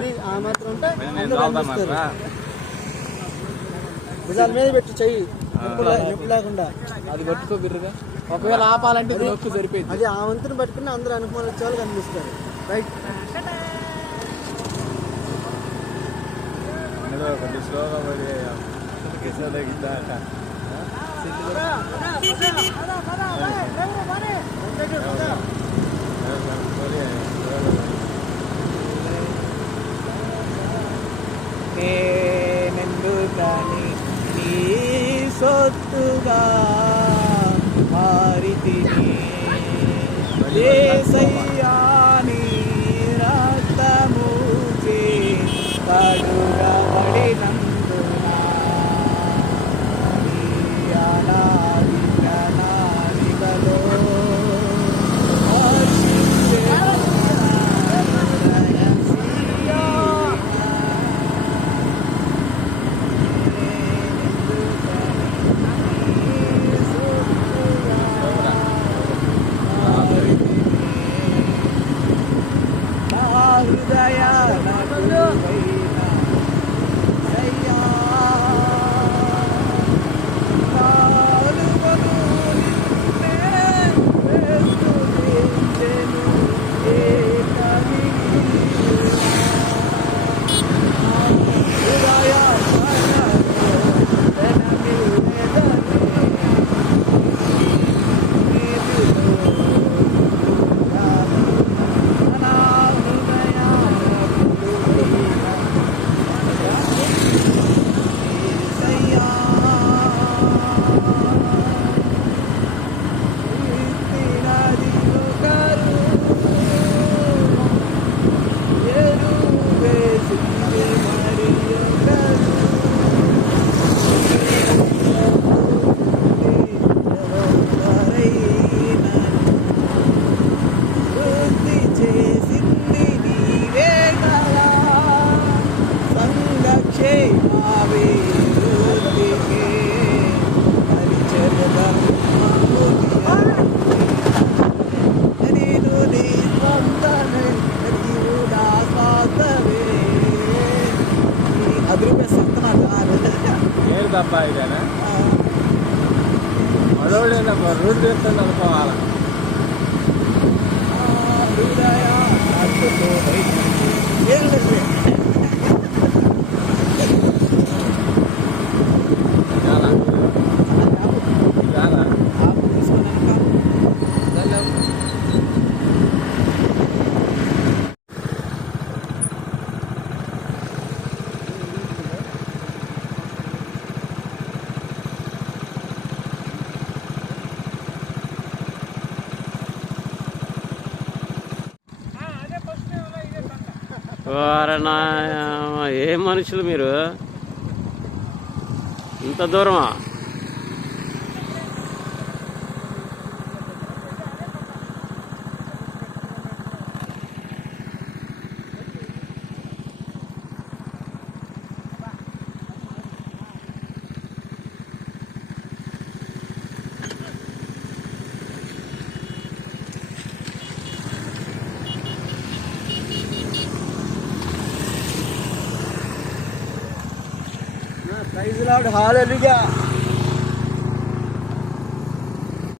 అది ఆ మాత్రం ఉంటే అందరూ కనిపిస్తారు. భుజాల మీద పెట్టి చెయ్యి నొప్పి లేకుండా అది పట్టుకో బిర్రుగా. ఒకవేళ ఆపాలంటే నొప్పి సరిపోయింది. అది ఆ వంతుని పట్టుకుని అందరూ అనుకున్న వచ్చే వాళ్ళు కనిపిస్తారు. రైట్ కొంచెం స్లోగా పడి తగ్గిద్దాట. నేనెందుకని నీ సొత్తుగా మారితిని యేసయ్యా నీ రక్తముచే కడుగబడినందున నీ అనాది ప్రణాళికలో నేను తప్ప ఇదేనా మరొకటి రోడ్డు చేస్తుంది అనుకోవాలా. ఏ మనుషులు మీరు ఇంత దూరమా? ప్రైజ్ లార్డ్ హల్లెలూయా.